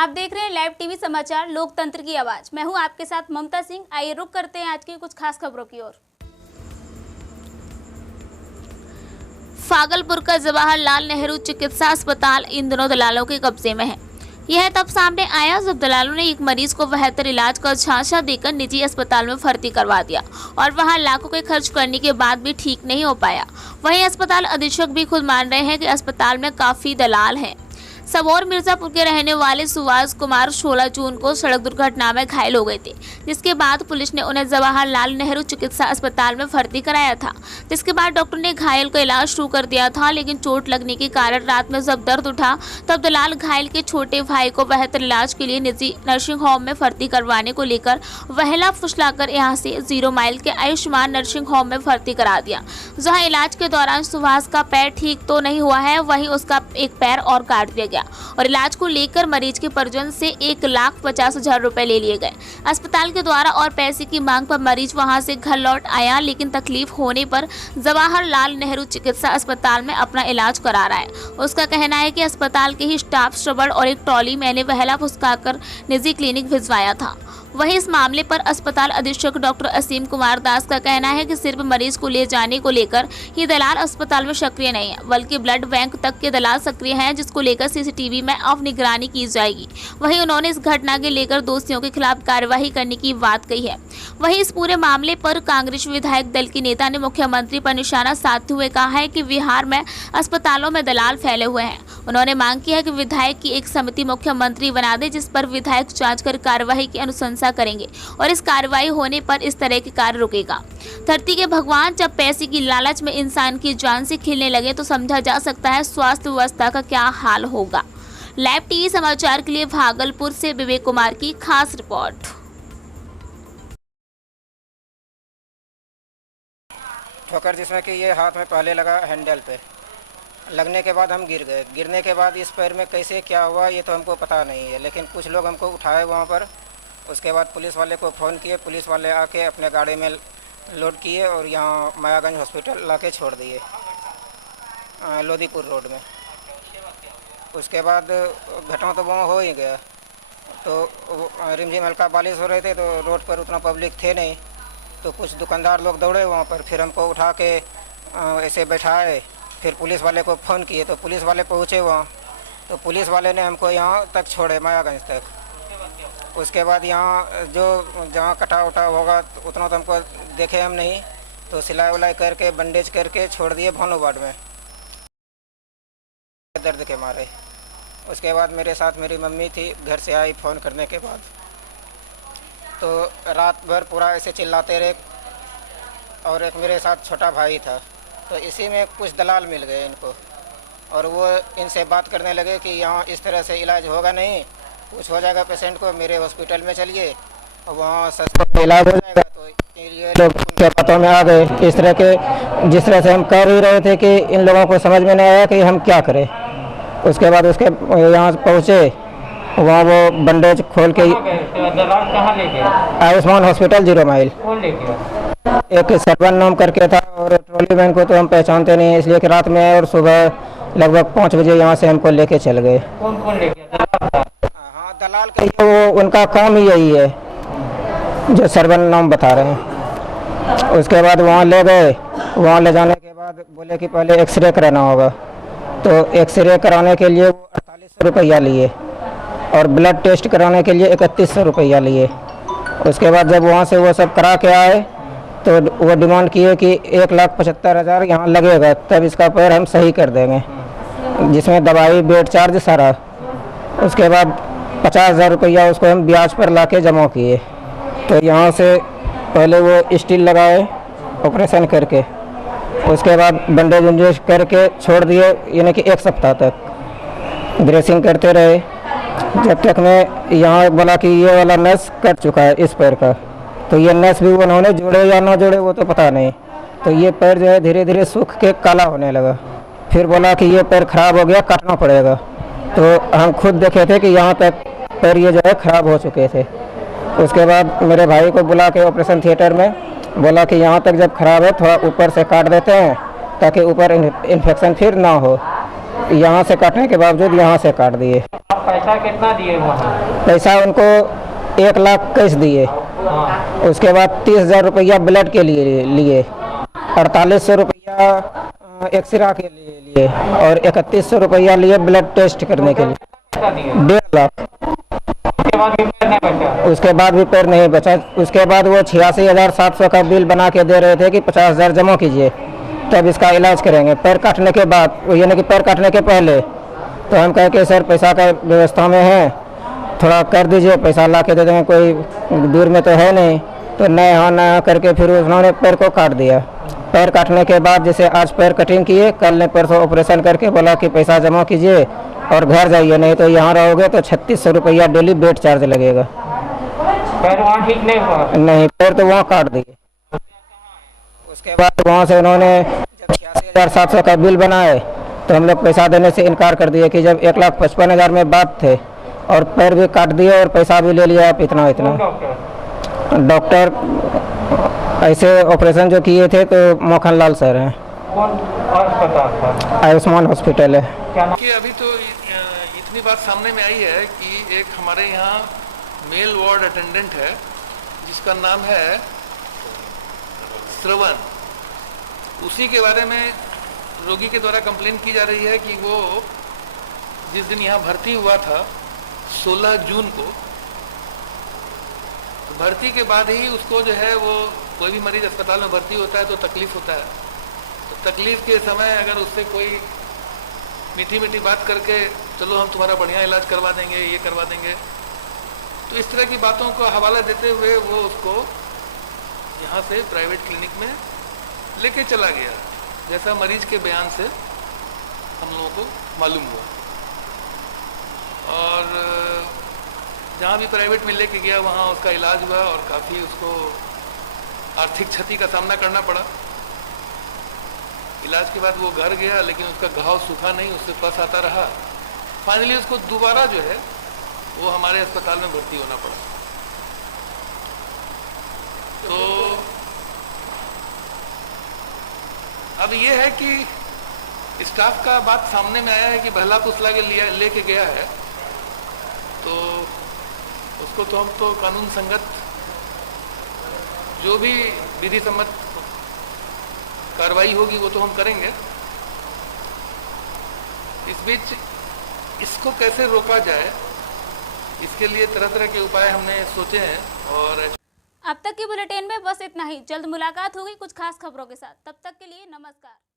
आप देख रहे हैं लाइव टीवी समाचार लोकतंत्र की आवाज। मैं हूं आपके साथ ममता सिंह। आइए रुक करते हैं आज की कुछ खास खबरों की ओर। भागलपुर का जवाहरलाल नेहरू चिकित्सा अस्पताल इन दिनों दलालों के कब्जे में है। यह तब सामने आया जब दलालों ने एक मरीज को बेहतर इलाज का झांसा देकर निजी अस्पताल में भर्ती करवा दिया और वहां लाखों के खर्च करने के बाद भी ठीक नहीं हो पाया। वहीं अस्पताल अधीक्षक भी खुद मान रहे हैं कि अस्पताल में काफी दलाल हैं। सबौर मिर्जापुर के रहने वाले सुभाष कुमार 16 जून को सड़क दुर्घटना में घायल हो गए थे, जिसके बाद पुलिस ने उन्हें जवाहरलाल नेहरू चिकित्सा अस्पताल में भर्ती कराया था। जिसके बाद डॉक्टर ने घायल का इलाज शुरू कर दिया था, लेकिन चोट लगने के कारण रात में जब दर्द उठा तब दलाल घायल के छोटे भाई को बेहतर इलाज के लिए निजी नर्सिंग होम में भर्ती करवाने को लेकर वहला फुसलाकर यहाँ से 0 माइल के आयुष्मान नर्सिंग होम में भर्ती करा दिया, जहाँ इलाज के दौरान सुभाष का पैर ठीक तो नहीं हुआ है, वहीं उसका एक पैर और काट दिया गया और इलाज को लेकर मरीज के परिजन से 1,50,000 रुपए ले लिए गए। अस्पताल के द्वारा और पैसे की मांग पर मरीज वहां से घर लौट आया, लेकिन तकलीफ होने पर जवाहरलाल नेहरू चिकित्सा अस्पताल में अपना इलाज करा रहा है। उसका कहना है कि अस्पताल के ही स्टाफ श्रवण और एक ट्रॉली मैंने वहला फुसकाकर निजी क्लिनिक भिजवाया था। वहीं इस मामले पर अस्पताल अधीक्षक डॉक्टर असीम कुमार दास का कहना है कि सिर्फ मरीज को ले जाने को लेकर ही दलाल अस्पताल में सक्रिय नहीं है, बल्कि ब्लड बैंक तक के दलाल सक्रिय हैं, जिसको लेकर सीसीटीवी में अब निगरानी की जाएगी। वहीं उन्होंने इस घटना के लेकर दोषियों के खिलाफ कार्यवाही करने की बात कही है। वहीं इस पूरे मामले पर कांग्रेस विधायक दल के नेता ने मुख्यमंत्री पर निशाना साधते हुए कहा है कि बिहार में अस्पतालों में दलाल फैले हुए हैं। उन्होंने मांग की है कि विधायक की एक समिति मुख्यमंत्री बना दे, जिस पर विधायक जांच कर कार्यवाही की अनुशंसा करेंगे और इस कार्रवाई होने पर इस तरह के कार्य रुकेगा। धरती के भगवान जब पैसे की लालच में इंसान की जान से खेलने लगे तो समझा जा सकता है स्वास्थ्य व्यवस्था का क्या हाल होगा। लाइव टीवी समाचार के लिए भागलपुर से विवेक कुमार की खास रिपोर्ट। ठोकर जिसमें कि ये हाथ में पहले लगा हैंडल पे, लगने के बाद हम गिर गए। गिरने के बाद इस पैर में कैसे क्या हुआ ये तो हमको पता नहीं है, लेकिन कुछ लोग हमको उठाए वहाँ पर। उसके बाद पुलिस वाले को फ़ोन किए, पुलिस वाले आके अपने गाड़ी में लोड किए और यहाँ मायागंज हॉस्पिटल लाके छोड़ दिए लोधीपुर रोड में। उसके बाद घटना तो वहाँ हो ही गया। तो रिमझिम हल्का बारिश हो रहे थे तो रोड पर उतना पब्लिक थे नहीं, तो कुछ दुकानदार लोग दौड़े वहाँ पर। फिर हमको उठा के ऐसे बैठाए, फिर पुलिस वाले को फ़ोन किए तो पुलिस वाले पहुँचे वहाँ, तो पुलिस वाले ने हमको यहाँ तक छोड़े मायागंज तक। उसके बाद यहाँ जो जहाँ कटा उटा होगा उतना तो हमको देखे हम नहीं, तो सिलाई उलाई करके बंडेज करके छोड़ दिए भानु वार्ड में दर्द के मारे। उसके बाद मेरे साथ मेरी मम्मी थी, घर से आई फ़ोन करने के बाद, तो रात भर पूरा ऐसे चिल्लाते रहे। और एक मेरे साथ छोटा भाई था, तो इसी में कुछ दलाल मिल गए इनको और वो इनसे बात करने लगे कि यहाँ इस तरह से इलाज होगा नहीं, कुछ हो जाएगा पेशेंट को, मेरे हॉस्पिटल में चलिए और वहाँ सस्ते में इलाज हो जाएगा। तो ये लोग उनके बातों में आ गए। इस तरह के जिस तरह से हम कर ही रहे थे कि इन लोगों को समझ में नहीं आया कि हम क्या करें। उसके बाद उसके यहाँ पहुँचे, वहाँ वो बंडेज खोल के आयुष्मान हॉस्पिटल 0 माइल एक सरवन नाम करके था, और ट्रॉली मैन को तो हम पहचानते नहीं, इसलिए कि रात में और सुबह लगभग 5 बजे यहाँ से हमको लेके चल गए। कौन लेके? हाँ, दलाल के वो उनका काम ही यही है जो सरवन नाम बता रहे हैं। उसके बाद वहाँ ले गए, वहाँ ले जाने के बाद बोले कि पहले एक्सरे कराना होगा, तो एक्सरे कराने के लिए वो 4800 रुपया लिए और ब्लड टेस्ट कराने के लिए 3100 रुपया लिए। उसके बाद जब वहाँ से वो सब करा के आए तो वो डिमांड किए कि 1,75,000 यहाँ लगेगा, तब इसका पैर हम सही कर देंगे, जिसमें दवाई बेड चार्ज सारा। उसके बाद 50,000 रुपया उसको हम ब्याज पर लाके जमा किए। तो यहाँ से पहले वो स्टील लगाए ऑपरेशन करके, उसके बाद बंडेज उंडेज करके छोड़ दिए, यानी कि 1 सप्ताह तक ड्रेसिंग करते रहे, जब तक मैं यहाँ बोला कि ये वाला नस कट चुका है इस पैर का। तो ये नस भी उन्होंने जोड़े या ना जोड़े वो तो पता नहीं, तो ये पैर जो है धीरे धीरे सूख के काला होने लगा। फिर बोला कि ये पैर ख़राब हो गया, काटना पड़ेगा। तो हम खुद देखे थे कि यहाँ तक पैर ये जो है ख़राब हो चुके थे। उसके बाद मेरे भाई को बुला के ऑपरेशन थिएटर में बोला कि यहाँ तक जब ख़राब है थोड़ा ऊपर से काट देते हैं ताकि ऊपर इन्फेक्शन फिर ना हो। यहाँ से काटने के बावजूद यहाँ से काट दिए। पैसा कितना दिए वहाँ? पैसा उनको 1 लाख कैश दिए, हाँ। उसके बाद 30,000 रुपया ब्लड के लिए लिए, 4800 रुपया एक्सरे के लिए और 3100 रुपया लिए ब्लड टेस्ट करने के लिए। पैसा दिए? 1.5 लाख। उसके बाद भी पैर नहीं बचा? उसके बाद भी पैर नहीं बचा। उसके बाद वो 86,700 का बिल बना के दे रहे थे कि 50,000 जमा कीजिए तब इसका इलाज करेंगे। पैर काटने के बाद, यानी कि पैर काटने के पहले, तो हम कहे कि सर पैसा का व्यवस्था में है, थोड़ा कर दीजिए, पैसा ला के दे देंगे, कोई दूर में तो है नहीं। तो नए हाँ नया करके फिर उन्होंने पैर को काट दिया। पैर काटने के बाद जैसे आज पैर कटिंग किए, कल ने परसों ऑपरेशन करके बोला कि पैसा जमा कीजिए और घर जाइए, नहीं तो यहाँ रहोगे तो 3600 रुपया डेली बेड चार्ज लगेगा। पैर वहाँ ठीक नहीं हुआ? नहीं, पैर तो वहाँ काट दिए। उसके बाद वहाँ से उन्होंने जब 86,700 का बिल बनाए तो हम लोग पैसा देने से इनकार कर दिए कि जब 1,55,000 में बात थे और पैर भी काट दिए और पैसा भी ले लिया आप इतना इतना। डॉक्टर ऐसे ऑपरेशन जो किए थे तो मोहन लाल सर हैं। कौन अस्पताल था? आयुष्मान हॉस्पिटल है। क्या नाम? कि अभी तो इतनी बात सामने में आई है कि एक हमारे यहाँ मेल वार्ड अटेंडेंट है जिसका नाम है श्रवण। उसी के बारे में रोगी के द्वारा कंप्लेन की जा रही है कि वो जिस दिन यहाँ भर्ती हुआ था 16 जून को, भर्ती के बाद ही उसको जो है वो कोई भी मरीज अस्पताल में भर्ती होता है तो तकलीफ होता है, तो तकलीफ के समय अगर उससे कोई मीठी मीठी बात करके चलो हम तुम्हारा बढ़िया इलाज करवा देंगे, ये करवा देंगे, तो इस तरह की बातों को हवाला देते हुए वो उसको यहाँ से प्राइवेट क्लिनिक में लेके चला गया, जैसा मरीज के बयान से हम लोगों को मालूम हुआ। और जहाँ भी प्राइवेट में लेके गया वहाँ उसका इलाज हुआ और काफ़ी उसको आर्थिक क्षति का सामना करना पड़ा। इलाज के बाद वो घर गया लेकिन उसका घाव सूखा नहीं, उससे पस आता रहा। फाइनली उसको दोबारा जो है वो हमारे अस्पताल में भर्ती होना पड़ा। तो अब ये है कि स्टाफ का बात सामने में आया है कि बहला फुसला के लेके गया है, तो उसको तो हम तो कानून संगत जो भी विधि सम्मत कार्रवाई होगी वो तो हम करेंगे। इस बीच इसको कैसे रोका जाए, इसके लिए तरह तरह के उपाय हमने सोचे हैं। और अब तक के बुलेटिन में बस इतना ही। जल्द मुलाकात होगी कुछ खास खबरों के साथ। तब तक के लिए नमस्कार।